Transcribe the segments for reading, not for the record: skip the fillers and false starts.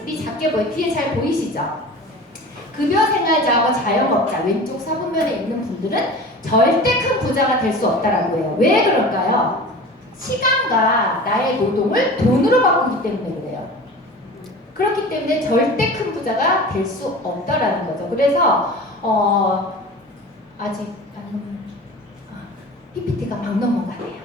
모습이 작게 보여. 뒤에 잘 보이시죠? 급여생활자하고 자영업자 왼쪽 사분면에 있는 분들은 절대 큰 부자가 될 수 없다라고 해요. 왜 그럴까요? 시간과 나의 노동을 돈으로 바꾸기 때문에 그래요. 그렇기 때문에 절대 큰 부자가 될 수 없다라는 거죠. 그래서 아직 PPT가 막 넘어가네요.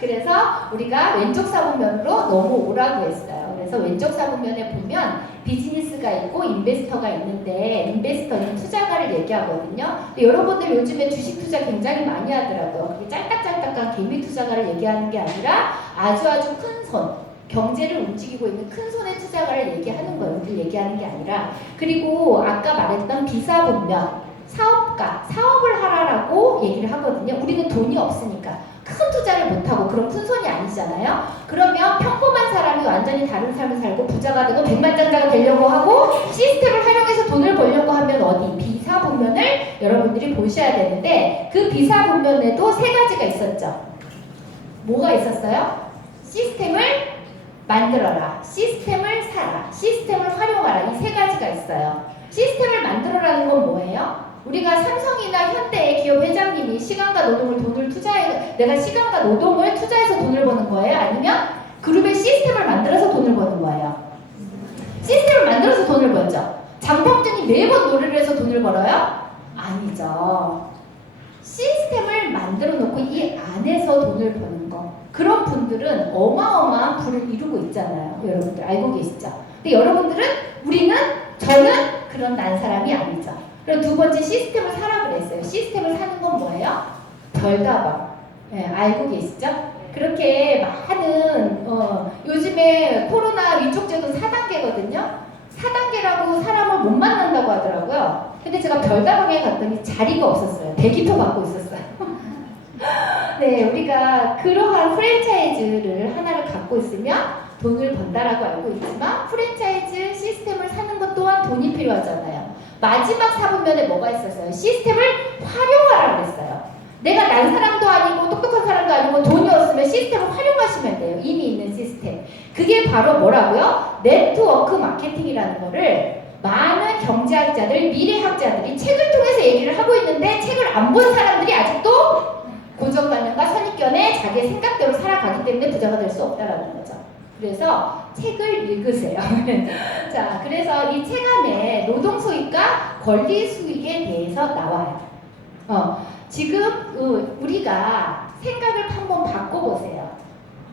그래서 우리가 왼쪽 사분면으로 넘어오라고 했어요. 그래서 왼쪽 사분면에 보면 비즈니스가 있고 인베스터가 있는데 인베스터는 투자가를 얘기하거든요. 근데 여러분들 요즘에 주식 투자 굉장히 많이 하더라고요. 그게 짤딱짤딱한 개미 투자가를 얘기하는 게 아니라 아주 큰 손, 경제를 움직이고 있는 큰 손의 투자가를 얘기하는 거예요. 우리 얘기하는 게 아니라. 그리고 아까 말했던 비사분면, 사업가, 사업을 하라라고 얘기를 하거든요. 우리는 돈이 없으니까. 큰 투자를 못하고 그런 큰 손이 아니잖아요. 그러면 평범한 사람이 완전히 다른 삶을 살고 부자가 되고 백만장자가 되려고 하고 시스템을 활용해서 돈을 벌려고 하면 어디? 비사분면을 여러분들이 보셔야 되는데 그 비사분면에도 세 가지가 있었죠. 뭐가 있었어요? 시스템을 만들어라, 시스템을 사라, 시스템을 활용하라. 이 세 가지가 있어요. 시스템을 만들어라는 건 뭐예요? 우리가 삼성이나 현대의 기업 회장님이 시간과 노동을 돈을 투자해, 내가 시간과 노동을 투자해서 돈을 버는 거예요? 아니면 그룹의 시스템을 만들어서 돈을 버는 거예요? 시스템을 만들어서 돈을 벌죠. 장범준이 매번 노래를 해서 돈을 벌어요? 아니죠. 시스템을 만들어 놓고 이 안에서 돈을 버는 거. 그런 분들은 어마어마한 부를 이루고 있잖아요. 여러분들 알고 계시죠? 근데 여러분들은, 저는 그런 난 사람이 아니죠. 그리고 두 번째 시스템을 사라 그랬어요. 시스템을 사는 건 뭐예요? 별다방. 네, 알고 계시죠? 그렇게 많은 요즘에 코로나 위촉제도 4단계거든요. 4단계라고 사람을 못 만난다고 하더라고요. 근데 제가 별다방에 갔더니 자리가 없었어요. 대기표 받고 있었어요. 네, 우리가 그러한 프랜차이즈를 하나를 갖고 있으면 돈을 번다라고 알고 있지만 프랜차이즈 시스템을 사는 것 또한 돈이 필요하잖아요. 마지막 사분면에 뭐가 있었어요? 시스템을 활용하라고 했어요. 내가 난 사람도 아니고 똑똑한 사람도 아니고 돈이 없으면 시스템을 활용하시면 돼요. 이미 있는 시스템. 그게 바로 뭐라고요? 네트워크 마케팅이라는 거를 많은 경제학자들, 미래학자들이 책을 통해서 얘기를 하고 있는데 책을 안 본 사람들이 아직도 고정관념과 선입견에 자기의 생각대로 살아가기 때문에 부자가 될 수 없다는 거죠. 그래서 책을 읽으세요. 자, 그래서 이 책 안에 노동 수익과 권리 수익에 대해서 나와요. 지금 우리가 생각을 한번 바꿔보세요.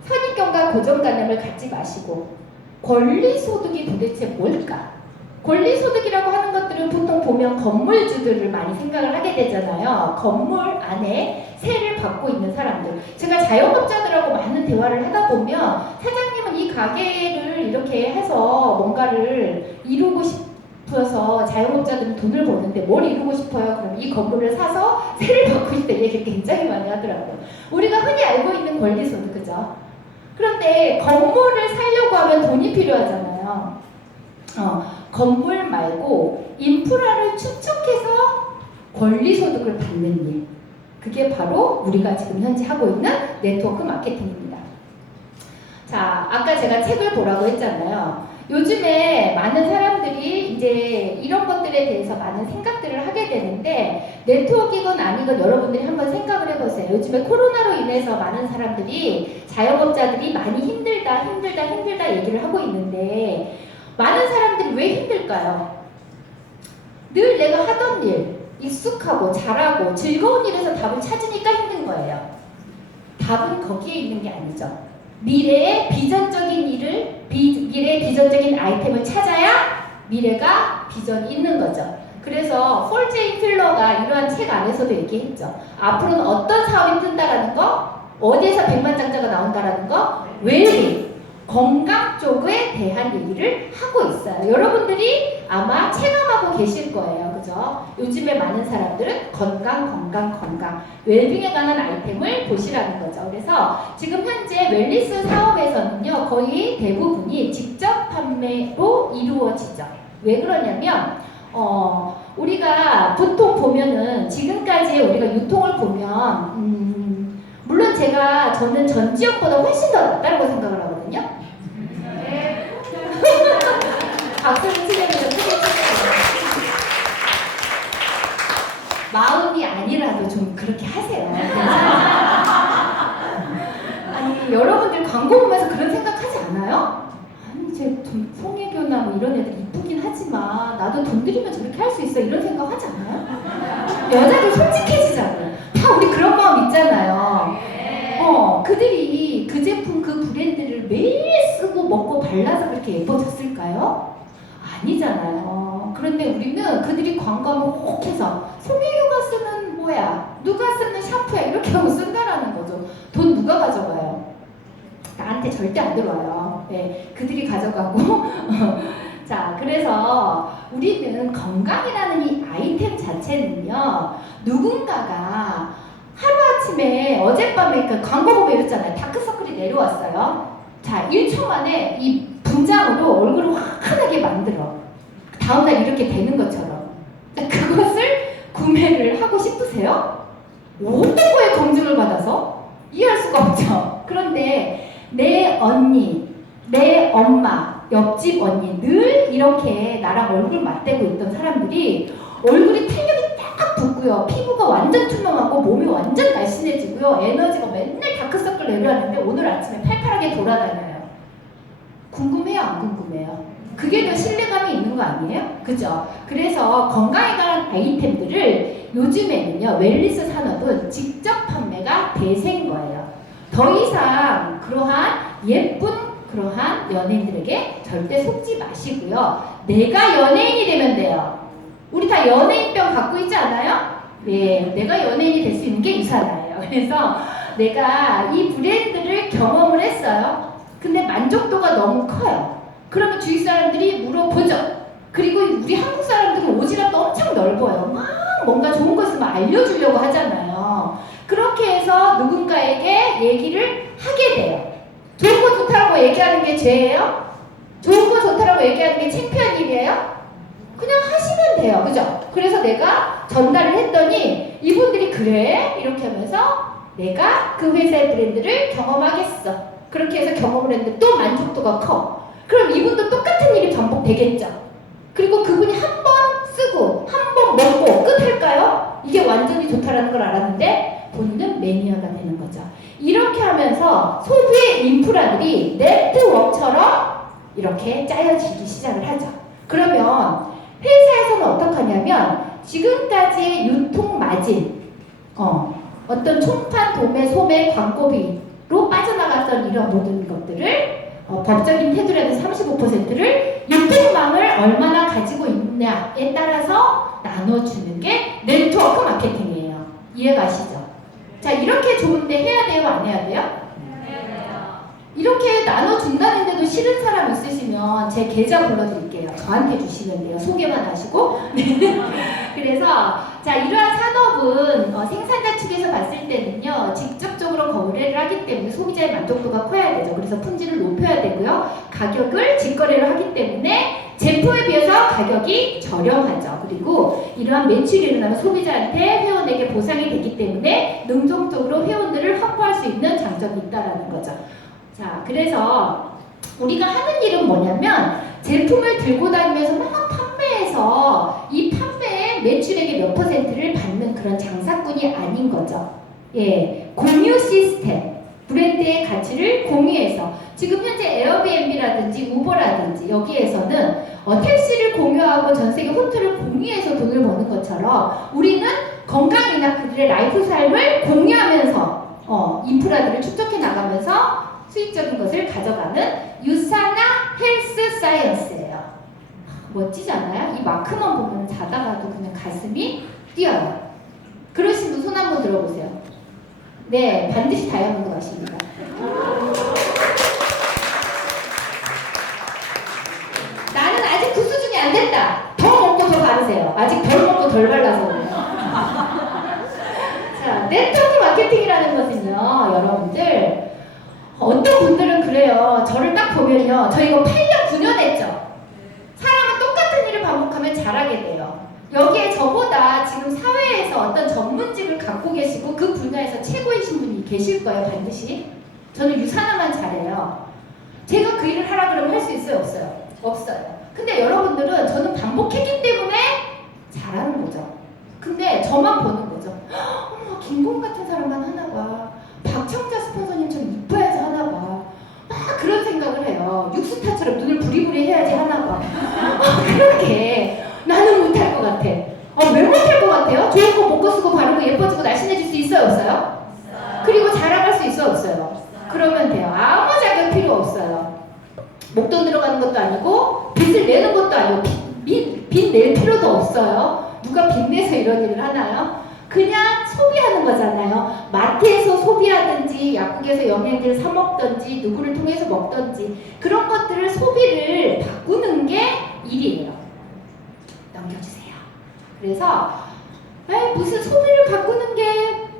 선입견과 고정관념을 갖지 마시고 권리 소득이 도대체 뭘까? 권리 소득이라고 하는 것들은 보통 보면 건물주들을 많이 생각을 하게 되잖아요. 건물 안에 세를 받고 있는 사람들. 제가 자영업자들하고 많은 대화를 하다 보면 사장님은 이 가게를 이렇게 해서 뭔가를 이루고 싶어서 자영업자들은 돈을 버는데 뭘 이루고 싶어요? 그럼 이 건물을 사서 세를 받고 싶다. 얘기를 굉장히 많이 하더라고요. 우리가 흔히 알고 있는 권리 소득, 그죠? 그런데 건물을 사려고 하면 돈이 필요하잖아요. 건물 말고 인프라를 축적해서 권리소득을 받는 일. 그게 바로 우리가 지금 현재 하고 있는 네트워크 마케팅입니다. 자, 아까 제가 책을 보라고 했잖아요. 요즘에 많은 사람들이 이제 이런 것들에 대해서 많은 생각들을 하게 되는데 네트워크이건 아니건 여러분들이 한번 생각을 해보세요. 요즘에 코로나로 인해서 많은 사람들이 자영업자들이 많이 힘들다 얘기를 하고 있는데 많은 사람들이 왜 힘들까요? 늘 내가 하던 일, 익숙하고 잘하고 즐거운 일에서 답을 찾으니까 힘든 거예요. 답은 거기에 있는 게 아니죠. 미래의 비전적인 일을, 미래의 비전적인 아이템을 찾아야 미래가 비전이 있는 거죠. 그래서 폴 제이 필러가 이러한 책 안에서도 얘기했죠. 앞으로는 어떤 사업이 뜬다라는 거, 어디에서 백만장자가 나온다라는 거, 웰빙, 건강 쪽에 대한 얘기를 하고 있어요. 여러분들이 아마 체감하고 계실 거예요. 그죠? 요즘에 많은 사람들은 건강, 웰빙에 관한 아이템을 보시라는 거죠. 그래서 지금 현재 웰니스 사업에서는요, 거의 대부분이 직접 판매로 이루어지죠. 왜 그러냐면, 우리가 보통 보면은 지금까지 우리가 유통을 보면, 물론 저는 전 지역보다 훨씬 더 낫다고 생각을 하거든요. 박수를 치려면 크게 치세요. 마음이 아니라도 좀 그렇게 하세요. 아니 여러분들 광고 보면서 그런 생각하지 않아요? 아니 쟤좀 송혜교나 뭐 이런 애들 이쁘긴 하지만 나도 돈 들이면 저렇게 할 수 있어 이런 생각 하지 않아요? 여자들 솔직해지잖아요. 다 우리 그런 마음 있잖아요. 그들이 그 제품 그 브랜드를 매일 쓰고 먹고 발라서 그렇게 예뻐졌을까요? 아니잖아요. 그런데 우리는 그들이 광고하면 혹 해서 송혜교가 쓰는 뭐야 누가 쓰는 샴푸야 이렇게 하고 쓴다라는 거죠. 돈 누가 가져가요? 나한테 절대 안 들어와요. 네, 그들이 가져가고 자 그래서 우리는 건강이라는 이 아이템 자체는요 누군가가 하루아침에 어젯밤에 그 광고 보면 이랬잖아요. 다크서클이 내려왔어요. 자 1초 만에 이 분장으로 얼굴을 환하게 만들어 다음날 이렇게 되는 것처럼 그것을 구매를 하고 싶으세요? 어떤 거에 검증을 받아서? 이해할 수가 없죠. 그런데 내 언니, 내 엄마, 옆집 언니 늘 이렇게 나랑 얼굴 맞대고 있던 사람들이 얼굴이 탄력이 딱 붙고요. 피부가 완전 투명하고 몸이 완전 날씬해지고요. 에너지가 맨날 다크서클 내려왔는데 오늘 아침에 팔팔하게 돌아다녀요. 궁금해요? 안 궁금해요? 그게 더 신뢰감이 있는 거 아니에요? 그죠? 그래서 건강에 관한 아이템들을 요즘에는요 웰니스 산업은 직접 판매가 대세인 거예요. 더 이상 그러한 예쁜 그러한 연예인들에게 절대 속지 마시고요. 내가 연예인이 되면 돼요. 우리 다 연예인병 갖고 있지 않아요? 네, 내가 연예인이 될 수 있는 게 유산화예요. 그래서 내가 이 브랜드를 경험을 했어요. 근데 만족도가 너무 커요. 그러면 주위 사람들이 물어보죠. 그리고 우리 한국 사람들은 오지랖도 엄청 넓어요. 막 뭔가 좋은 거 있으면 알려주려고 하잖아요. 그렇게 해서 누군가에게 얘기를 하게 돼요. 좋은 거 좋다고 얘기하는 게 죄예요? 좋은 거 좋다고 얘기하는 게 창피한 일이에요? 그냥 하시면 돼요. 그죠? 그래서 내가 전달을 했더니 이분들이 그래? 이렇게 하면서 내가 그 회사의 브랜드를 경험하겠어. 그렇게 해서 경험을 했는데 또 만족도가 커. 그럼 이분도 똑같은 일이 반복되겠죠. 그리고 그분이 한 번 쓰고 한 번 먹고 끝 할까요? 이게 완전히 좋다라는 걸 알았는데 본인은 매니아가 되는 거죠. 이렇게 하면서 소비의 인프라들이 네트워크처럼 이렇게 짜여지기 시작을 하죠. 그러면 회사에서는 어떻게 하냐면 지금까지의 유통 마진, 어떤 총판, 도매, 소매, 광고비로 빠져나갔던 이런 모든 것들을 법적인 테두리에서 35%를 유통망을 얼마나 가지고 있느냐에 따라서 나눠주는 게 네트워크 마케팅이에요. 이해가시죠? 자, 이렇게 좋은데 해야 돼요? 안 해야 돼요? 이렇게 나눠준다는데도 싫은 사람 있으시면 제 계좌 불러드릴게요. 저한테 주시면 돼요. 소개만 하시고. 그래서 자 이러한 산업은 생산자 측에서 봤을 때는요. 직접적으로 거래를 하기 때문에 소비자의 만족도가 커야 되죠. 그래서 품질을 높여야 되고요. 가격을 직거래를 하기 때문에 제품에 비해서 가격이 저렴하죠. 그리고 이러한 매출이 일어나면 소비자한테 회원에게 보상이 되기 때문에 능동적으로 회원들을 확보할 수 있는 장점이 있다는 거죠. 자, 그래서 우리가 하는 일은 뭐냐면 제품을 들고 다니면서 막 판매해서 이 판매의 매출액의 몇 %를 받는 그런 장사꾼이 아닌 거죠. 예, 공유 시스템, 브랜드의 가치를 공유해서 지금 현재 에어비앤비라든지 우버라든지 여기에서는 택시를 공유하고 전 세계 호텔을 공유해서 돈을 버는 것처럼 우리는 건강이나 그들의 라이프 삶을 공유하면서 인프라들을 축적해 나가면서 수익적인 것을 가져가는 유산화 헬스 사이언스예요. 멋지지 않아요? 이 마크만 보면 자다가도 그냥 가슴이 뛰어요. 그러신 분 손 한번 들어보세요. 네, 반드시 다이아몬드 가십니다. 나는 아직 그 수준이 안 됐다. 더 먹고 더 바르세요. 아직 덜 먹고 덜 발라서 그래요. 자, 네트워크 마케팅이라는 것은요, 여러분들 어떤 분들은 그래요. 저를 딱 보면요. 저 이거 8년, 9년 했죠. 사람은 똑같은 일을 반복하면 잘하게 돼요. 여기에 저보다 지금 사회에서 어떤 전문직을 갖고 계시고 그 분야에서 최고이신 분이 계실 거예요. 반드시. 저는 유산화만 잘해요. 제가 그 일을 하라 그러면 할 수 있어요? 없어요? 없어요. 근데 여러분 룩스타처럼 눈을 부리부리 해야지 하나 봐. 그렇게 나는 못할 것 같아. 왜 못할 것 같아요? 좋은 거 먹고 쓰고 바르고 예뻐지고 날씬해질 수 있어요, 없어요? 그리고 자라갈 수 있어요, 없어요? 그러면 돼요. 아무 자격 필요 없어요. 목돈 들어가는 것도 아니고 빚을 내는 것도 아니고 빚 낼 필요도 없어요. 누가 빚 내서 이런 일을 하나요? 그냥 소비하는 거잖아요. 마트에서 소비하든지 약국에서 영양제를 사 먹든지 누구를 통해서 먹든지 그런 것들을 소비를 바꾸는 게 일이에요. 넘겨주세요. 그래서 무슨 소비를 바꾸는 게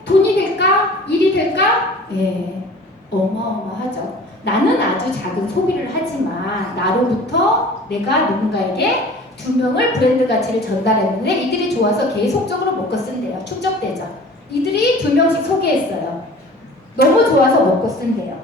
돈이 될까? 일이 될까? 예, 어마어마하죠. 나는 아주 작은 소비를 하지만 나로부터 내가 누군가에게 2명을 브랜드 가치를 전달했는데 이들이 좋아서 계속적으로 먹고 쓴대요. 축적되죠. 이들이 2명씩 소개했어요. 너무 좋아서 먹고 쓴대요.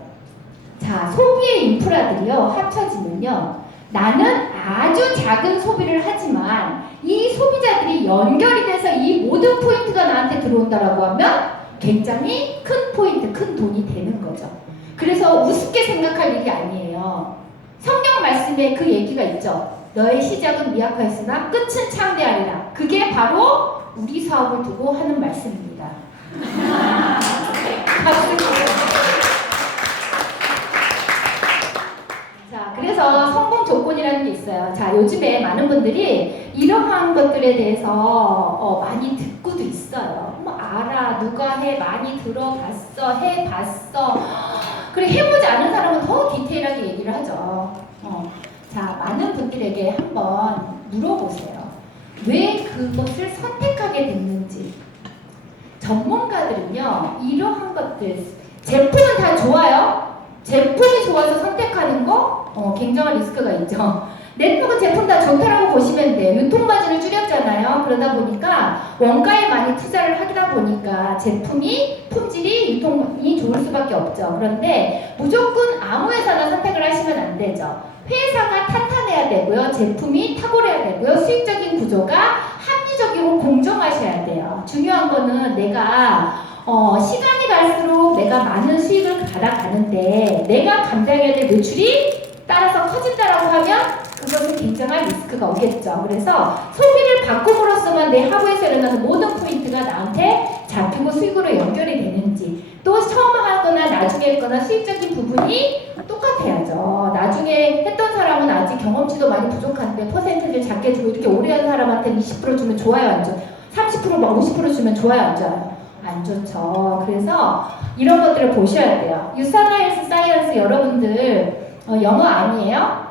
자, 소비의 인프라들이요 합쳐지면요 나는 아주 작은 소비를 하지만 이 소비자들이 연결이 돼서 이 모든 포인트가 나한테 들어온다라고 하면 굉장히 큰 포인트, 큰 돈이 되는 거죠. 그래서 우습게 생각할 일이 아니에요. 성경 말씀에 그 얘기가 있죠. 너의 시작은 미약하였으나 끝은 창대하리라. 그게 바로 우리 사업을 두고 하는 말씀입니다. 자, 그래서 성공 조건이라는 게 있어요. 자, 요즘에 많은 분들이 이러한 것들에 대해서 많이 듣고도 있어요. 뭐 알아, 누가 해, 많이 들어봤어, 해봤어. 그래, 해보지 않은 사람은 더 디테일하게 얘기를 하죠. 자, 많은 분들에게 한번 물어보세요. 왜 그것을 선택하게 됐는지. 전문가들은요, 이러한 것들, 제품은 다 좋아요. 제품이 좋아서 선택하는 거 굉장한 리스크가 있죠. 네트워크 제품 다 좋다라고 보시면 돼요. 유통마진을 줄였잖아요. 그러다 보니까 원가에 많이 투자를 하다 보니까 제품이 품질이 유통이 좋을 수밖에 없죠. 그런데 무조건 아무 회사나 선택을 하시면 안 되죠. 회사가 탄탄해야 되고요. 제품이 탁월해야 되고요. 수익적인 구조가 합리적이고 공정하셔야 돼요. 중요한 거는 내가 시간이 갈수록 내가 많은 수익을 받아가는데 내가 감당해야 될 매출이 따라서 커진다라고 하면 그것은 굉장한 리스크가 오겠죠. 그래서 소비를 바꿈으로써만 내 하부에서 일어나는 모든 포인트가 나한테 잡히고 수익으로 연결이 되는지 또 처음 하거나 나중에 했거나 수익적인 부분이 똑같아야죠. 나중에 했던 사람은 아직 경험치도 많이 부족한데 퍼센트를 작게 주고 이렇게 오래 한 사람한테 20% 주면 좋아요, 안 좋아요? 30% 막 50% 주면 좋아요, 안 좋아요? 안 좋죠. 그래서 이런 것들을 보셔야 돼요. 유산화 헬스 사이언스 여러분들 영어 아니에요?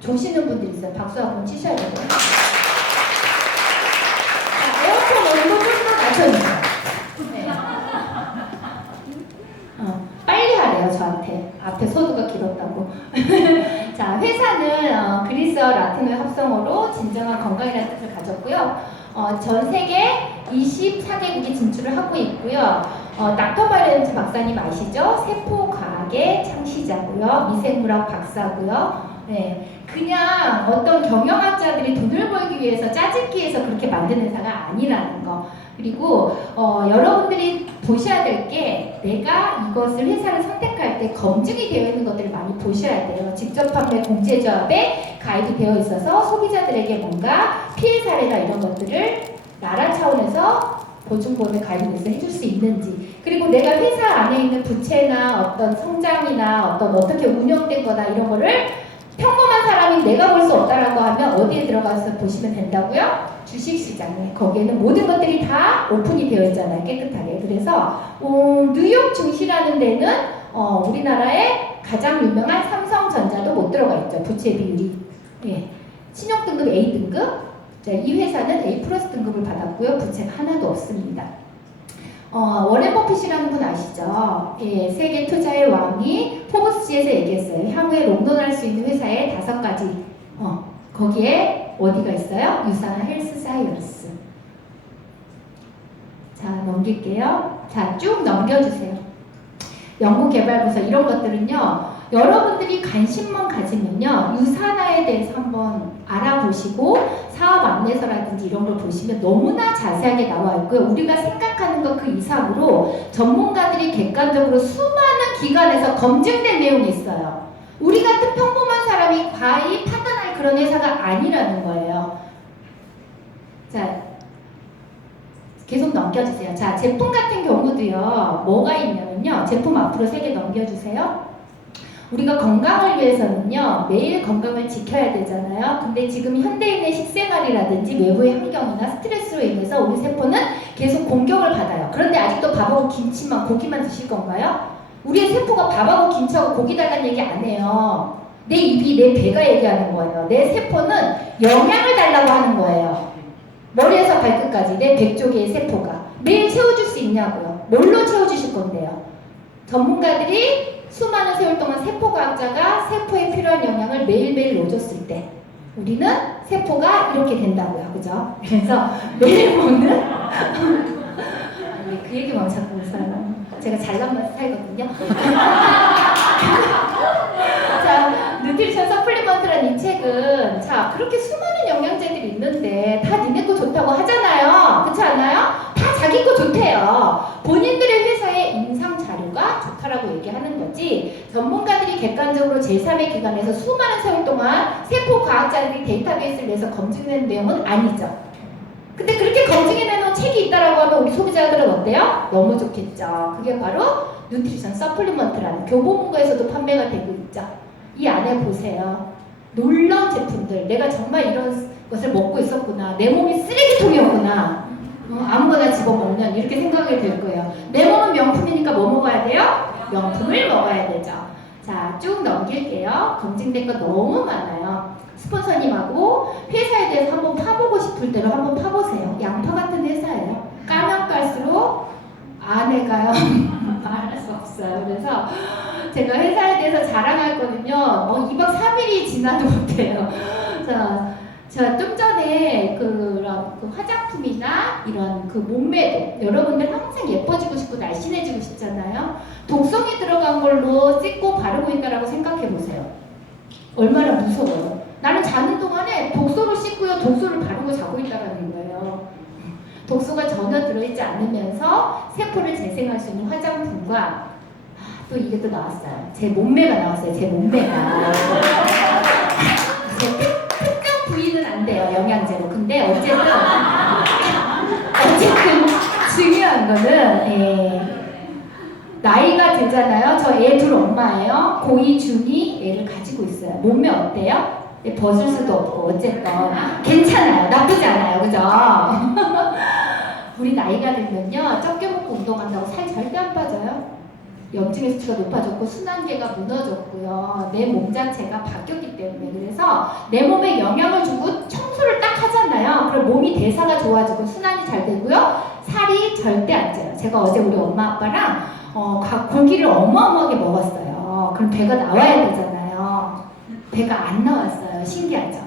조시는 분들 있어요. 박수 한번 치셔야 돼요. 자, 에어컨 온도 좀 더 낮춰주세요. 네. 빨리 하래요, 저한테. 앞에 소두가 길었다고. 자, 회사는 그리스어 라틴어 합성어로 진정한 건강이라는 뜻을 가졌고요. 전 세계 24개국이 진출을 하고 있고요. 닥터 바렌츠 박사님 아시죠? 세포과학의 창시자고요. 미생물학 박사고요. 네, 그냥 어떤 경영학자들이 돈을 벌기 위해서 짜집기 위해서 그렇게 만든 회사가 아니라는 거. 그리고 여러분들이 보셔야 될 게 내가 이것을 회사를 선택할 때 검증이 되어 있는 것들을 많이 보셔야 돼요. 직접 판매 공제조합에 가입이 되어 있어서 소비자들에게 뭔가 피해 사례나 이런 것들을 나라 차원에서 보증보험에 가입해서 해줄 수 있는지, 그리고 내가 회사 안에 있는 부채나 어떤 성장이나 어떻게 운영된 거나 이런 거를 평범한 사람이 내가 볼 수 없다라고 하면 어디에 들어가서 보시면 된다고요? 주식시장에. 거기에는 모든 것들이 다 오픈이 되어 있잖아요. 깨끗하게. 그래서 뉴욕 증시라는 데는 우리나라의 가장 유명한 삼성전자도 못 들어가 있죠. 부채 비율이. 예. 신용등급 A등급. 자, 이 회사는 A 플러스 등급을 받았고요. 부채가 하나도 없습니다. 워렌 버핏이라는 분 아시죠? 예, 세계 투자의 왕이 포브스지에서 얘기했어요. 향후에 롱런할 수 있는 회사의 5가지. 거기에 어디가 있어요? 유산화 헬스 사이언스. 자, 넘길게요. 자, 쭉 넘겨주세요. 연구개발부서 이런 것들은요. 여러분들이 관심만 가지면요. 유산화에 대해서 한번 알아보시고 사업 안내서라든지 이런 걸 보시면 너무나 자세하게 나와 있고요. 우리가 생각하는 것 그 이상으로 전문가들이 객관적으로 수많은 기관에서 검증된 내용이 있어요. 우리 같은 평범한 사람이 과히 판단할 그런 회사가 아니라는 거예요. 자, 계속 넘겨주세요. 자, 제품 같은 경우도요. 뭐가 있냐면요. 제품 앞으로 3개 넘겨주세요. 우리가 건강을 위해서는요. 매일 건강을 지켜야 되잖아요. 근데 지금 현대인의 식생활이라든지 외부의 환경이나 스트레스로 인해서 우리 세포는 계속 공격을 받아요. 그런데 아직도 밥하고 김치만 고기만 드실 건가요? 우리의 세포가 밥하고 김치하고 고기 달라는 얘기 안 해요. 내 입이 내 배가 얘기하는 거예요. 내 세포는 영양을 달라고 하는 거예요. 머리에서 발끝까지 내 100조개의 세포가 매일 채워줄 수 있냐고요. 뭘로 채워주실 건데요? 전문가들이 수많은 세월 동안 세포과학자가 세포에 필요한 영양을 매일매일 넣어줬을 때 우리는 세포가 이렇게 된다고요. 그죠? 그래서 매일 먹는 그 얘기만 자꾸 웃어요. 제가 잘난 맛 살거든요. 자, 뉴트리션 서플리먼트라는 이 책은 자 그렇게 수많은 영양제들이 있는데 다 니네 거 좋다고 하잖아요. 그렇지 않아요? 다 자기 거 좋대요. 본인들의 회사의 임상 자료가 좋다라고 얘기하는 거지 전문가들이 객관적으로 제3의 기관에서 수많은 세월 동안 세포 과학자들이 데이터베이스를 내서 검증된 내용은 아니죠. 근데 그렇게 검증해내는 책이 있다라고 하면 우리 소비자들은 어때요? 너무 좋겠죠. 그게 바로 뉴트리션 서플리먼트라는 교보문고에서도 판매가 되고 있죠. 이 안에 보세요. 놀라운 제품들. 내가 정말 이런 것을 먹고 있었구나. 내 몸이 쓰레기통이었구나. 아무거나 집어먹는 이렇게 생각이 될 거예요. 내 몸은 명품이니까 뭐 먹어야 돼요? 명품을 먹어야 되죠. 자, 쭉 넘길게요. 검증된 거 너무 많아요. 스폰서님하고 회사에 대해서 한번 파보고 싶을 대로 한번 파보세요. 양파 같은 회사예요. 까면 깔수록 아내가요. 말할 수 없어요. 그래서 제가 회사에 대해서 자랑할 거는요. 2박 3일이 지나도 못해요. 자, 좀 전에 그런 그 화장품이나 이런 그 몸매도 여러분들 항상 예뻐지고 싶고 날씬해지고 싶잖아요. 독성이 들어간 걸로 찍고 바르고 있다라고 생각해 보세요. 얼마나 무서워요. 나는 자는 동안에 독소를 씻고요, 독소를 바르고 자고 있다는 거예요. 독소가 전혀 들어있지 않으면서 세포를 재생할 수 있는 화장품과 또 이게 또 나왔어요. 제 몸매가 나왔어요. 제 몸매가. 특정 부위는 안 돼요. 영양제로. 근데 어쨌든 중요한 거는 나이가 들잖아요. 저 애 둘 엄마예요. 고2, 중2 애를 가지고 있어요. 몸매 어때요? 벗을 수도 없고 어쨌든 괜찮아요. 나쁘지 않아요. 그죠? 우리 나이가 들면요. 적게 먹고 운동한다고 살 절대 안 빠져요. 염증의 수치가 높아졌고 순환계가 무너졌고요. 내 몸 자체가 바뀌었기 때문에 그래서 내 몸에 영향을 주고 청소를 딱 하잖아요. 그럼 몸이 대사가 좋아지고 순환이 잘 되고요. 살이 절대 안 쪄요. 제가 어제 우리 엄마 아빠랑 고기를 어마어마하게 먹었어요. 그럼 배가 나와야 되잖아요. 배가 안 나왔어요. 신기하죠?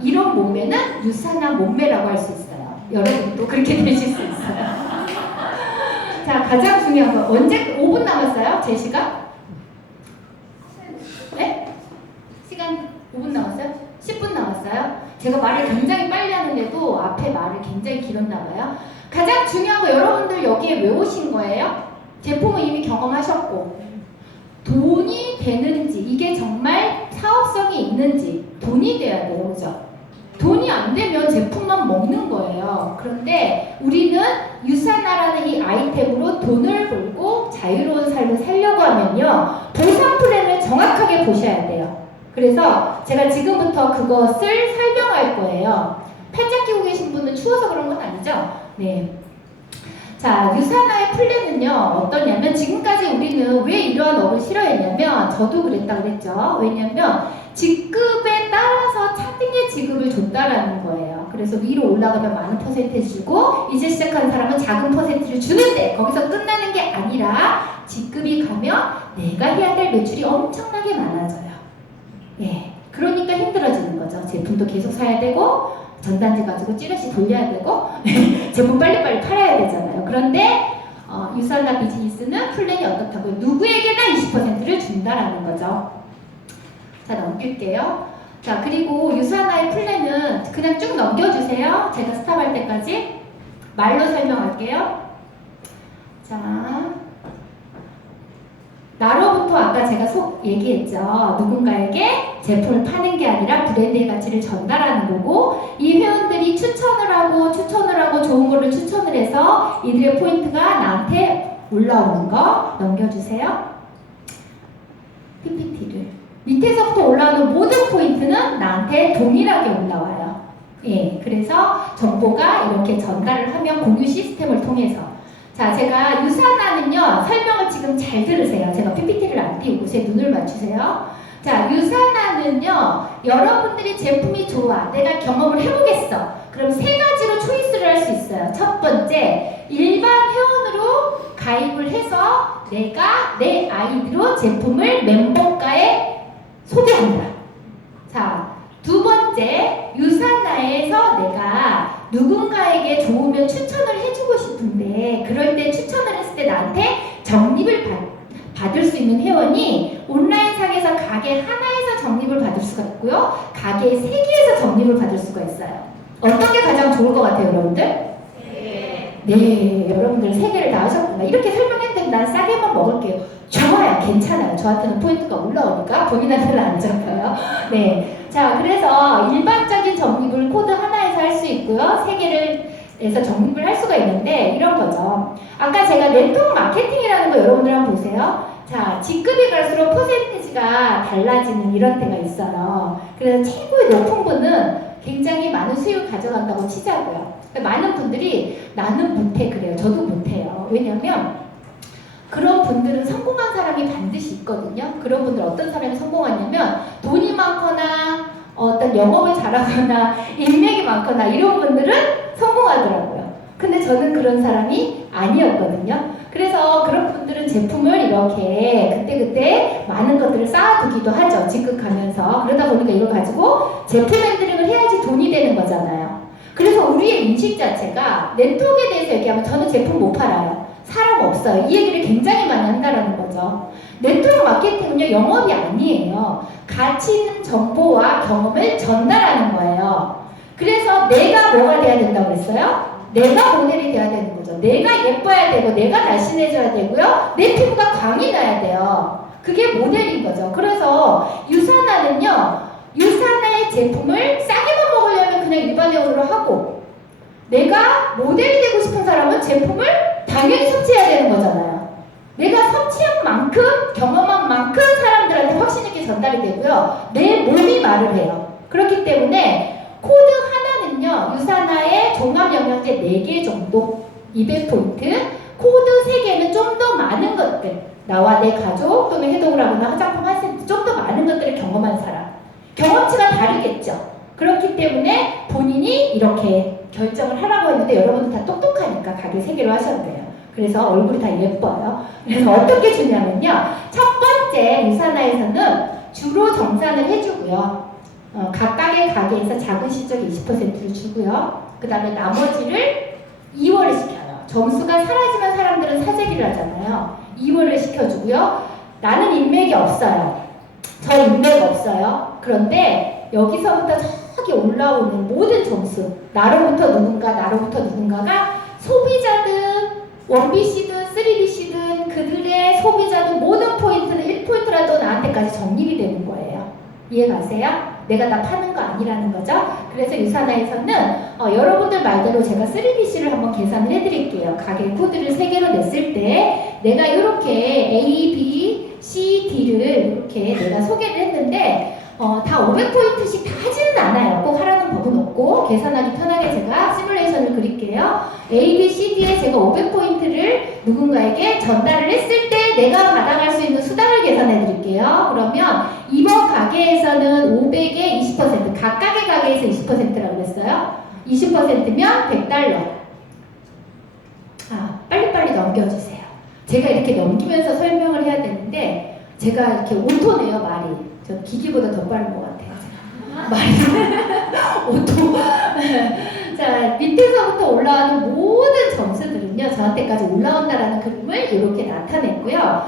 이런 몸매는 유산한 몸매라고 할 수 있어요. 여러분도 그렇게 되실 수 있어요. 자, 가장 중요한 거 언제 5분 남았어요? 제 시간? 네? 시간 5분 남았어요? 10분 남았어요? 제가 말을 굉장히 빨리 하는데도 앞에 말을 굉장히 길었나 봐요. 가장 중요한 거 여러분들 여기에 왜 오신 거예요? 제품은 이미 경험하셨고 돈이 되는지 이게 정말 사업성이 있는지 돈이 돼야 돼요. 그죠? 돈이 안 되면 제품만 먹는 거예요. 그런데 우리는 유산화라는 이 아이템으로 돈을 벌고 자유로운 삶을 살려고 하면요. 보상 플랜을 정확하게 보셔야 돼요. 그래서 제가 지금부터 그것을 설명할 거예요. 팔짱 끼고 계신 분은 추워서 그런 건 아니죠? 네. 자, 유산화의 플랜은요, 어떠냐면, 지금까지 우리는 왜 이러한 업을 싫어했냐면, 저도 그랬다고 그랬죠. 왜냐면, 직급에 따라서 차등의 지급을 줬다라는 거예요. 그래서 위로 올라가면 많은 퍼센트 주고, 이제 시작하는 사람은 작은 퍼센트를 주는데, 거기서 끝나는 게 아니라, 직급이 가면 내가 해야 될 매출이 엄청나게 많아져요. 예. 그러니까 힘들어지는 거죠. 제품도 계속 사야 되고, 전단지 가지고 찌르시 돌려야 되고 제품 빨리빨리 팔아야 되잖아요. 그런데 유산화 비즈니스는 플랜이 어떻다고요? 누구에게나 20%를 준다라는 거죠. 자, 넘길게요. 자, 그리고 유산화의 플랜은 그냥 쭉 넘겨주세요. 제가 스탑할 때까지 말로 설명할게요. 자, 나로부터 아까 제가 얘기했죠. 누군가에게 제품을 파는 아니라 브랜드의 가치를 전달하는 거고, 이 회원들이 추천을 하고 좋은 거를 추천을 해서 이들의 포인트가 나한테 올라오는 거. 넘겨주세요. PPT를 밑에서부터 올라오는 모든 포인트는 나한테 동일하게 올라와요. 예, 그래서 정보가 이렇게 전달을 하면 공유 시스템을 통해서. 자, 제가 유산화는요, 설명을 지금 잘 들으세요. 제가 PPT를 안 띄우고 제 눈을 맞추세요. 자, 유산화는요, 여러분들이 제품이 좋아, 내가 경험을 해보겠어. 그럼 세 가지로 초이스를 할 수 있어요. 첫 번째, 일반 회원으로 가입을 해서 내가 내 아이디로 제품을 멤버가에 소개한다. 자, 두 번째, 유산나에서 내가 누군가에게 좋으면 추천을 해주고 싶은데, 그럴 때 추천을 했을 때 나한테 적립을 받을 수 있는 회원이 온라인상에서 가게 하나에서 적립을 받을 수가 있고요, 가게 3개에서 적립을 받을 수가 있어요. 어떤 게 가장 좋을 것 같아요, 여러분들? 네, 여러분들 3개를 다 하셨구나. 이렇게 설명했는데 난 싸게만 먹을게요. 좋아요, 괜찮아요. 저한테는 포인트가 올라오니까 본인한테는 안 잡혀요. 네, 자, 그래서 일반적인 적립을 코드 하나에서 할 수 있고요, 3개에서 적립을 할 수가 있는데, 이런 거죠. 아까 제가 네트워크 마케팅이라는 거 여러분들 한번 보세요. 자, 직급이 갈수록 퍼센티지가 달라지는 이런 때가 있어요. 그래서 최고의 높은 분은 굉장히 많은 수익을 가져간다고 치자고요. 많은 분들이 나는 못해 그래요. 저도 못해요. 왜냐면 그런 분들은 성공한 사람이 반드시 있거든요. 그런 분들 어떤 사람이 성공하냐면 돈이 많거나 어떤 영업을 잘하거나 인맥이 많거나 이런 분들은 성공하더라고요. 근데 저는 그런 사람이 아니었거든요. 그래서 그런 분들은 제품을 이렇게 그때그때 많은 것들을 쌓아두기도 하죠. 직급하면서. 그러다 보니까 이걸 가지고 제품 핸들링을 해야지 돈이 되는 거잖아요. 그래서 우리의 인식 자체가 네트워크에 대해서 얘기하면 저는 제품 못 팔아요. 사람 없어요. 이 얘기를 굉장히 많이 한다는 거죠. 네트워크 마케팅은요, 영업이 아니에요. 가치 있는 정보와 경험을 전달하는 거예요. 그래서 내가 뭐가 돼야 된다고 그랬어요? 내가 모델이 돼야 되는 거죠. 내가 예뻐야 되고, 내가 날씬해져야 되고요, 내 피부가 광이 나야 돼요. 그게 모델인 거죠. 그래서 유산화는요, 유산화의 제품을 싸게만 먹으려면 그냥 일반 회원으로 하고, 내가 모델이 되고 싶은 사람은 제품을 당연히 섭취해야 되는 거잖아요. 내가 섭취한 만큼, 경험한 만큼 사람들한테 확신 있게 전달이 되고요, 내 몸이 말을 해요. 그렇기 때문에 코드 하나는요, 유산화의 종합영양제 4개 정도, 200포인트, 코드 3개는 좀 더 많은 것들, 나와 내 가족 또는 해독을 하거나 화장품 할 때 좀 더 많은 것들을 경험한 사람, 경험치가 다르겠죠. 그렇기 때문에 본인이 이렇게 결정을 하라고 했는데, 여러분들 다 똑똑하니까 가게 3개로 하셔도 돼요. 그래서 얼굴이 다 예뻐요. 그래서 어떻게 주냐면요, 첫 번째 유산화에서는 주로 정산을 해주고요, 각각의 가게에서 작은 실적 20%를 주고요, 그 다음에 나머지를 2월에 시켜요. 점수가 사라지면 사람들은 사재기를 하잖아요. 2월에 시켜주고요. 나는 인맥이 없어요. 저 인맥 없어요. 그런데 여기서부터 저기 올라오는 모든 점수, 나로부터 누군가가 소비자든 1BC든 3BC든 그들의 소비자든 모든 포인트는 1포인트라도 나한테까지 적립이 되는 거예요. 이해가세요? 내가 다 파는 거 아니라는 거죠. 그래서 유산화에서는 여러분들 말대로 제가 3BC를 한번 계산을 해드릴게요. 가게 코드를 3개로 냈을 때 내가 이렇게 A, B, C, D를 이렇게 내가 소개를 했는데 다 500포인트씩 다 하지는 않아요. 꼭 하라는 법은 없고, 계산하기 편하게 제가 시뮬레이션을 그릴게요. A, B, C, D에 제가 500포인트를 누군가에게 전달을 했을 때 내가 받아갈 수 있는 수당을 계산해 드릴게요. 그러면 이번 가게에서는 500에 20%, 각각의 가게에서 20%라고 그랬어요. 20%면 $100. 빨리빨리 넘겨주세요. 제가 이렇게 넘기면서 설명을 해야 되는데 제가 이렇게 오토네요, 말이. 저 기기보다 더 빠른 것 같아요. 말이 오토. 자, 밑에서부터 올라오는 모든 점수들은요, 저한테까지 올라온다라는 그림을 이렇게 나타냈고요.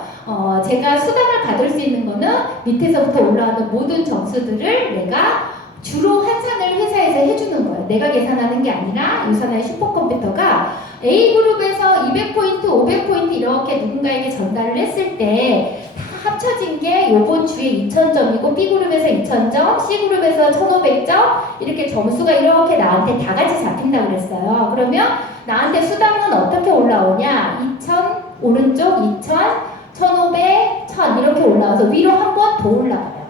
제가 수당을 받을 수 있는 거는 밑에서부터 올라오는 모든 점수들을 내가 주로 환산을 회사에서 해주는 거예요. 내가 계산하는 게 아니라 유산화의 슈퍼컴퓨터가 A그룹에서 200포인트, 500포인트 이렇게 누군가에게 전달을 했을 때 다 합쳐진 게 요번 주에 2000점이고 B그룹에서 2000점, C그룹에서 1500점 이렇게 점수가 이렇게 나한테 다 같이 잡힌다고 그랬어요. 그러면 나한테 수당은 어떻게 올라오냐? 2000 오른쪽 2000, 1500, 1000 이렇게 올라와서 위로 한 번 더 올라가요.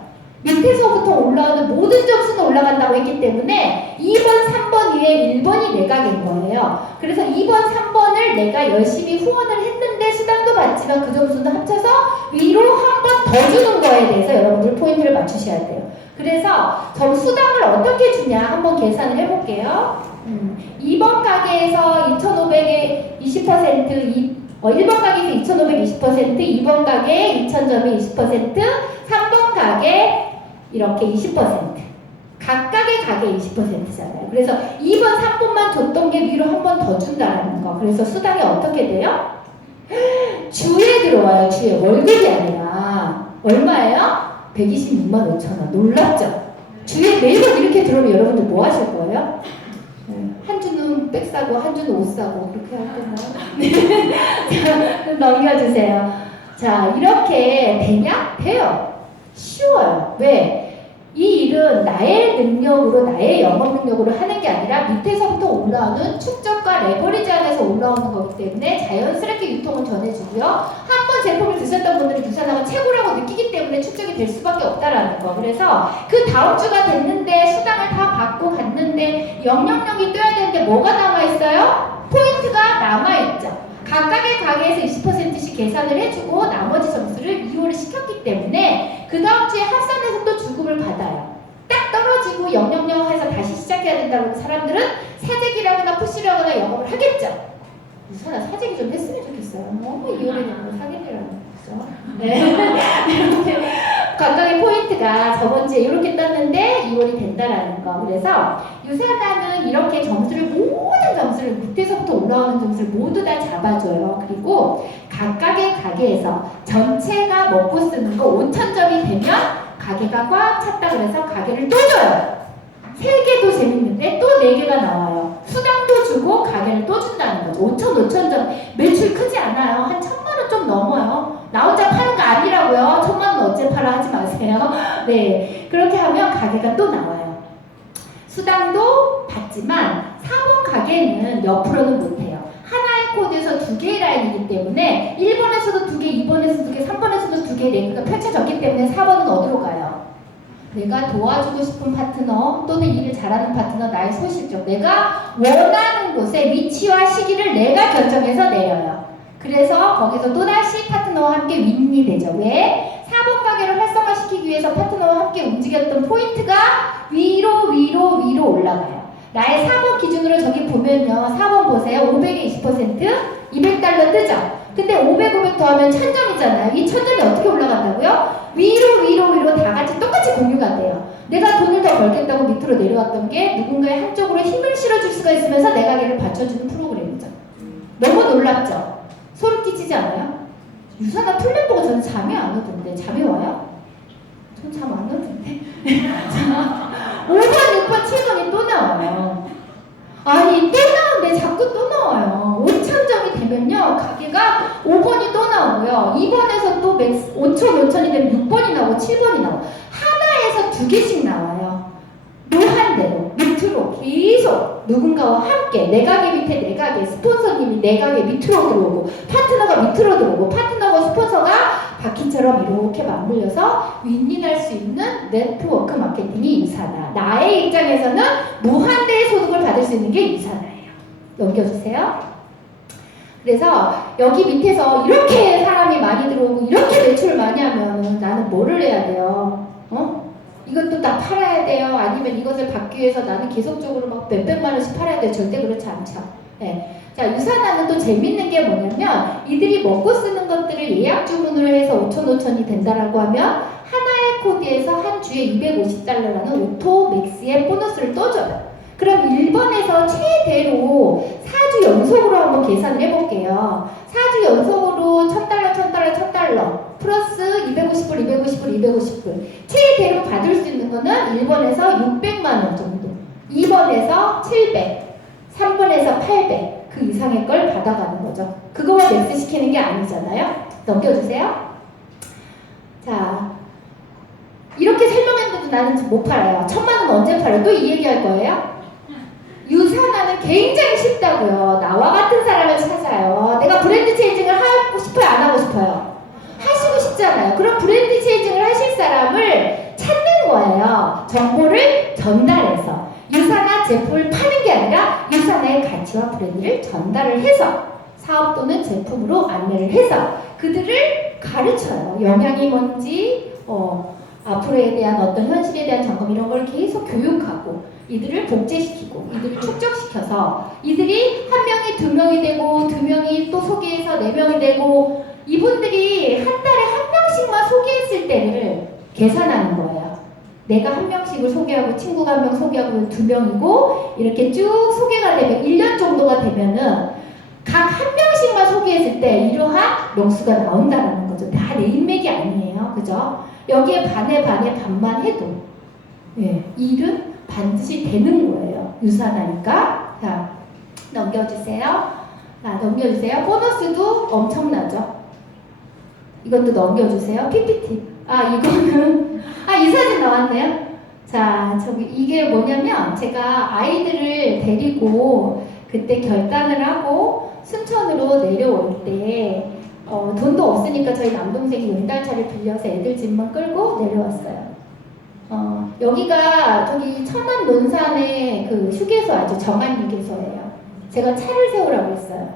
밑에서부터 올라오는 모든 점수는 올라간다고 했기 때문에 2번, 3번 위에 1번이 내각인 거예요. 그래서 2번, 3번을 내가 열심히 후원을 했는데 수당도 받지만 그 점수도 합쳐서 위로 한 번 더 주는 거에 대해서 여러분들 포인트를 맞추셔야 돼요. 그래서 수당을 어떻게 주냐 한번 계산을 해볼게요. 2번 가게에서 2,500에 20%, 1번 가게에서 2,520%, 2번 가게 2,000점에 20%, 3번 가게 이렇게 20%. 각각의 가게 20%잖아요. 그래서 2번, 3번만 줬던 게 위로 한 번 더 준다는 거. 그래서 수당이 어떻게 돼요? 주에 들어와요. 주에. 월급이 아니라. 얼마예요? 126만 5천 원. 놀랍죠? 주에 매번 이렇게 들어오면 여러분들 뭐 하실 거예요? 한 주는 백 사고 한 주는 옷 사고 그렇게 할 때나요? 자, 넘겨주세요. 자, 이렇게 되냐? 돼요. 쉬워요. 왜? 이 일은 나의 능력으로, 나의 영업 능력으로 하는 게 아니라 밑에서부터 올라오는 축적과 레버리지 안에서 올라오는 거기 때문에 자연스럽게 유통은 전해주고요. 한 번 제품을 드셨던 분들은 유산화가 최고라고 느끼기 때문에 축적이 될 수밖에 없다라는 거. 그래서 그 다음 주가 됐는데 수당을 다 받고 갔는데 000이 떠야 되는데 뭐가 남아있어요? 포인트가 남아있죠. 각각의 가게에서 20%씩 계산을 해주고 나머지 점수를 이용을 시켰기 때문에 그 다음 주에 합산해서 또 주급을 받아요. 딱 떨어지고 000 해서 다시 시작해야 된다고 사람들은 사재기라거나 푸시라거나 영업을 하겠죠. 유선아 사재기 좀 했으면 좋겠어요. 너무 이혼해놓고 사기라는 거죠. 네. 이렇게 각각의 포인트가 저번 주에 이렇게 떴는데 2월이 된다라는 거. 그래서 유산화는 이렇게 점수를 모든 점수를 밑에서부터 올라오는 점수를 모두 다 잡아줘요. 그리고 각각의 가게에서 전체가 먹고 쓰는 거 5,000점이 되면 가게가 꽉 찼다 그래서 가게를 또 줘요. 3개도 재밌는데 또 4개가 나와요. 수당도 주고 가게를 또 준다는 거죠. 5,000점. 매출 크지 않아요. 한 1,000만 원 좀 넘어요. 나 혼자 파는 거 아니라고요. 1,000만 원 어째 팔아 하지 마세요. 네, 그렇게 하면 가게가 또 나와요. 수당도 받지만 4번 가게는 옆으로는 못해요. 하나의 코드에서 2개의 라인이기 때문에 1번에서도 2개, 2번에서도 2개, 3번에서도 2개의 랭크가 펼쳐졌기 때문에 4번은 어디로 가요? 내가 도와주고 싶은 파트너 또는 일을 잘하는 파트너, 나의 소실적, 내가 원하는 곳에 위치와 시기를 내가 결정해서 내려요. 그래서 거기서 또다시 파트너와 함께 윈이 되죠. 왜? 4번 가게를 활성화시키기 위해서 파트너와 함께 움직였던 포인트가 위로 올라가요. 나의 4번 기준으로 저기 보면요. 4번 보세요. 500에 20%, 200달러 뜨죠? 근데 500 더하면 1000점이잖아요. 이 1000점이 어떻게 올라간다고요? 위로 다 같이 똑같이 공유가 돼요. 내가 돈을 더 벌겠다고 밑으로 내려왔던 게 누군가의 한쪽으로 힘을 실어줄 수가 있으면서 내 가게를 받쳐주는 프로그램이죠. 너무 놀랍죠? 소름 끼치지 않아요? 유산화 플랜 보고 저는 잠이 안 오던데. 잠이 와요? 전 잠 안 오던데. 5번, 6번, 7번이 또 나와요. 아니 또 나오는데 자꾸 또 나와요. 5,000점이 되면요 가게가 5번이 또 나오고요. 2번에서 또 5,000이 되면 6번이 나오고 7번이 나오고 하나에서 2개씩 나와요. 무한대로 밑으로 계속 누군가와 함께 내 가게 밑에 내 가게 스폰서님이 내 가게 밑으로 들어오고 파트너가 밑으로 들어오고 파트너가 스폰서가 바퀴처럼 이렇게 맞물려서 윈윈할 수 있는 네트워크 마케팅이 유산화. 나의 입장에서는 무한대의 소득을 받을 수 있는 게 유산화예요. 넘겨주세요. 그래서 여기 밑에서 이렇게 사람이 많이 들어오고 이렇게 매출을 많이 하면 나는 뭐를 해야 돼요? 이것도 다 팔아야 돼요? 아니면 이것을 받기 위해서 나는 계속적으로 막 몇백만 원씩 팔아야 돼요? 절대 그렇지 않죠. 네. 자, 유산화는 또 재밌는 게 뭐냐면 이들이 먹고 쓰는 것들을 예약 주문으로 해서 5,000이 된다라고 하면 하나의 코드에서 한 주에 250달러라는 오토 맥스의 보너스를 떠줘요. 그럼 1번에서 최대로 4주 연속으로 한번 계산을 해볼게요. 4주 연속으로 1,000달러 플러스 250불 250불 최대로 받을 수 있는 거는 1번에서 600만 원 정도, 2번에서 700, 3번에서 800 그 이상의 걸 받아가는 거죠. 그거와 맥스 시키는 게 아니잖아요. 넘겨주세요. 자, 이렇게 설명했는데도 나는 못 팔아요. 1,000만 원 언제 팔아요? 또 이 얘기 할 거예요? 유산화는 굉장히 쉽다고요. 나와 같은 사람을 찾아요. 내가 브랜드 체인징을 하고 싶어요? 안 하고 싶어요? 하시고 싶잖아요. 그럼 브랜드 체인징을 하실 사람을 찾는 거예요. 정보를 전달해서. 유산화 제품을 파는 게 아니라 유산화의 가치와 브랜드를 전달을 해서 사업 또는 제품으로 안내를 해서 그들을 가르쳐요. 영양이 뭔지, 앞으로에 대한 어떤 현실에 대한 점검 이런 걸 계속 교육하고 이들을 복제시키고 이들을 축적시켜서 이들이 1명이 2명이 되고 2명이 또 소개해서 4명이 되고 이분들이 한 달에 1명씩만 소개했을 때를 계산하는 거예요. 내가 1명씩을 소개하고 친구가 1명 소개하고 2명이고 이렇게 쭉 소개가 되면 1년 정도가 되면은 각 1명씩만 소개했을 때 이러한 명수가 나온다는 거죠. 다 내 인맥이 아니에요. 그죠? 여기에 반에 반만 해도 예, 일은 반드시 되는 거예요. 유산하니까. 자, 넘겨주세요. 자, 넘겨주세요. 보너스도 엄청나죠? 이것도 넘겨주세요. PPT. 이거는 이 사진 나왔네요. 자, 이게 뭐냐면 제가 아이들을 데리고 그때 결단을 하고 순천으로 내려올 때 돈도 없으니까 저희 남동생이 용달차를 빌려서 애들 집만 끌고 내려왔어요. 여기가 저기 천안 논산의 그 휴게소 아주 정한 휴게소예요. 제가 차를 세우라고 했어요.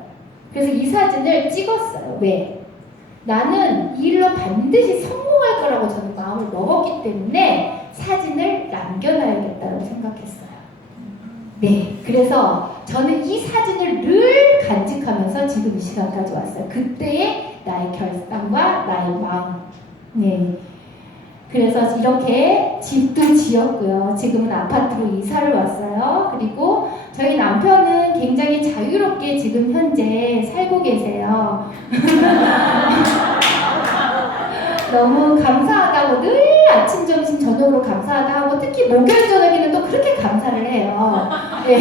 그래서 이 사진을 찍었어요. 왜? 나는 이 일로 반드시 성공할 거라고 저는 마음을 먹었기 때문에 사진을 남겨놔야겠다고 생각했어요. 네, 그래서 저는 이 사진을 늘 간직하면서 지금 이 시간까지 왔어요. 그때의 나의 결단과 나의 마음. 네. 그래서 이렇게 집도 지었고요. 지금은 아파트로 이사를 왔어요. 그리고 저희 남편은 굉장히 자유롭게 지금 현재 살고 계세요. 너무 감사하다고 늘 아침, 점심, 저녁으로 감사하다 하고 특히 목요일 저녁에는 또 그렇게 감사를 해요. 네.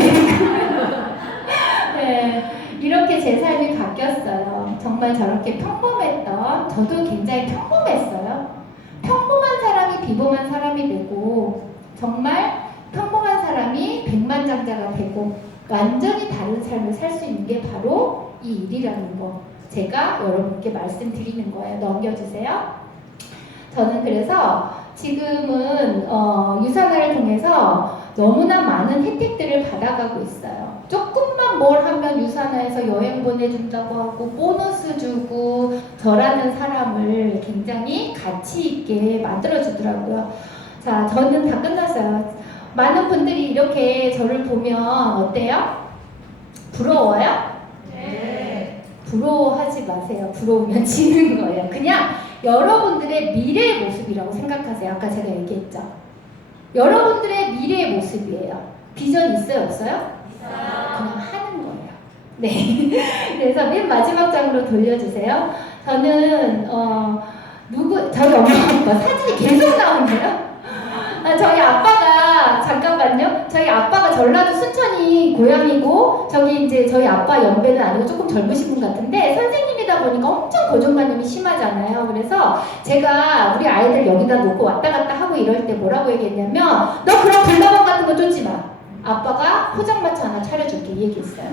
네. 이렇게 제 삶이 바뀌었어요. 정말 저렇게 평범했던 저도 굉장히 평범했어요. 평범한 사람이 비범한 사람이 되고 정말 평범한 사람이 백만장자가 되고 완전히 다른 삶을 살 수 있는 게 바로 이 일이라는 거 제가 여러분께 말씀드리는 거예요. 넘겨주세요. 저는 그래서 지금은 유산화를 통해서 너무나 많은 혜택들을 받아가고 있어요. 조금만 뭘 하면 유산화에서 여행 보내준다고 하고 보너스 주고 저라는 사람을 굉장히 가치 있게 만들어주더라고요. 자, 저는 다 끝났어요. 많은 분들이 이렇게 저를 보면 어때요? 부러워요? 네. 부러워하지 마세요. 부러우면 지는 거예요. 그냥 여러분들의 미래의 모습이라고 생각하세요. 아까 제가 얘기했죠. 여러분들의 미래의 모습이에요. 비전 있어요? 없어요? 그냥 하는 거예요. 네. 그래서 맨 마지막 장으로 돌려주세요. 저는 저희 엄마 아빠 사진이 계속 나오네요. 저희 아빠가 잠깐만요. 저희 아빠가 전라도 순천이 고향이고 저기 이제 저희 아빠 연배는 아니고 조금 젊으신 분 같은데 선생님이다 보니까 엄청 고정관념이 심하잖아요. 그래서 제가 우리 아이들 여기다 놓고 왔다 갔다 하고 이럴 때 뭐라고 얘기했냐면 너 그런 불나방 같은 거 쫓지 마. 아빠가 포장마차 하나 차려줄게 이 얘기했어요.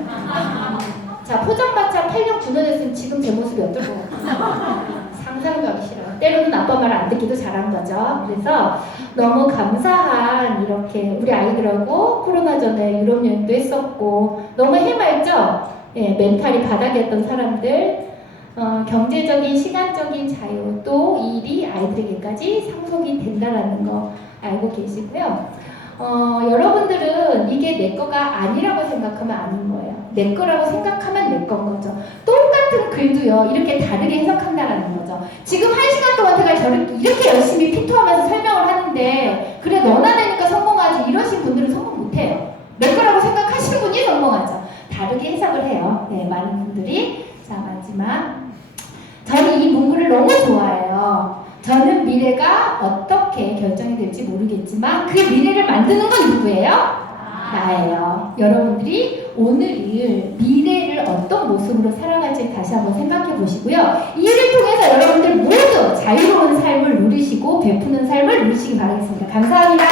자, 포장마차 8년 9년 했으면 지금 제 모습이 어떨 것 같아요? 상상도 하기 싫어요. 때로는 아빠 말 안 듣기도 잘한 거죠. 그래서 너무 감사한 이렇게 우리 아이들하고 코로나 전에 유럽 여행도 했었고 너무 해맑죠? 예, 멘탈이 바닥이었던 사람들 경제적인 시간적인 자유 또 이 일이 아이들에게까지 상속이 된다는 거 알고 계시고요. 여러분들은 이게 내 거가 아니라고 생각하면 아닌 거예요. 내 거라고 생각하면 내 건 거죠. 똑같은 글도요, 이렇게 다르게 해석한다라는 거죠. 지금 1시간 동안 제가 이렇게 열심히 피토하면서 설명을 하는데, 그래, 너나 되니까 성공하지. 이러신 분들은 성공 못해요. 내 거라고 생각하시는 분이 성공하죠. 다르게 해석을 해요. 네, 많은 분들이. 자, 마지막. 저는 이 문구를 너무 좋아해요. 저는 미래가 어떻게 결정이 될지 모르겠지만 그 미래를 만드는 건 누구예요? 나예요. 여러분들이 오늘을 미래를 어떤 모습으로 살아갈지 다시 같이 한번 생각해 보시고요. 이 일을 통해서 여러분들 모두 자유로운 삶을 누리시고 베푸는 삶을 누리시기 바라겠습니다. 감사합니다.